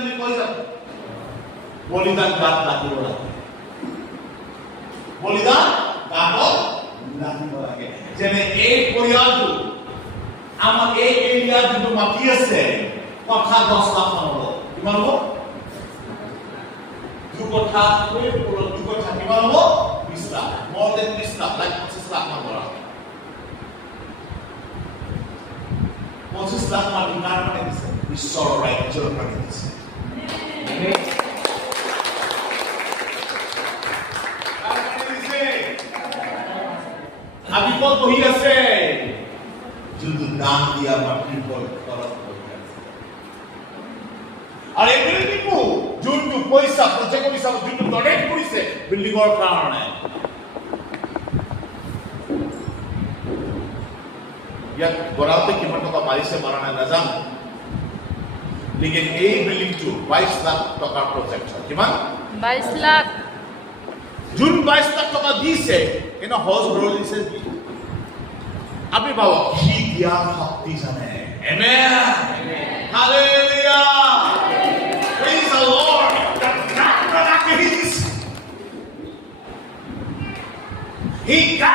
বুলি কৈ যাব বলিদান গাত লাগিব লাগে বলিদান গাত লাগিব লাগে যেনে এই পৰিয়ালটো আমাৰ এই এৰিয়াত যিটো মাটি আছে কথা 10 লাখ মান হ'ব কিমান হ'ব দুকঠা দুকঠা কিমান হ'ব 20 lakh more than 20 lakh like 25 lakh মান ধৰা 25 লাখ মান দিনাৰ মানে দিছে ঈশ্বৰৰ ৰাজ্যৰ কাৰণে দিছে আমি কত বহি আছে যোনটো দান দিয়া মাটিৰ ওপৰত খৰচ কৰি আছে আৰু এইটো কিন্তু যোনটো পইচা প্ৰজেক্ট পইচা যোনটো ডনেট কৰিছে বিল্ডিঙৰ কাৰণে ইয়াত গৰাতে কিমান টকা মাৰিছে মাৰা নাই নাজানো লেকিন এই বিল্ডিংটো 22 লাখ টকাৰ প্ৰজেক্ট হয় কিমান 22 লাখ যোন 22 লাখ টকা দিছে এনে হজ ঘৰ দিছে আপনি বাবা কি জ্ঞান শক্তি জানে amen hallelujah praise the lord He got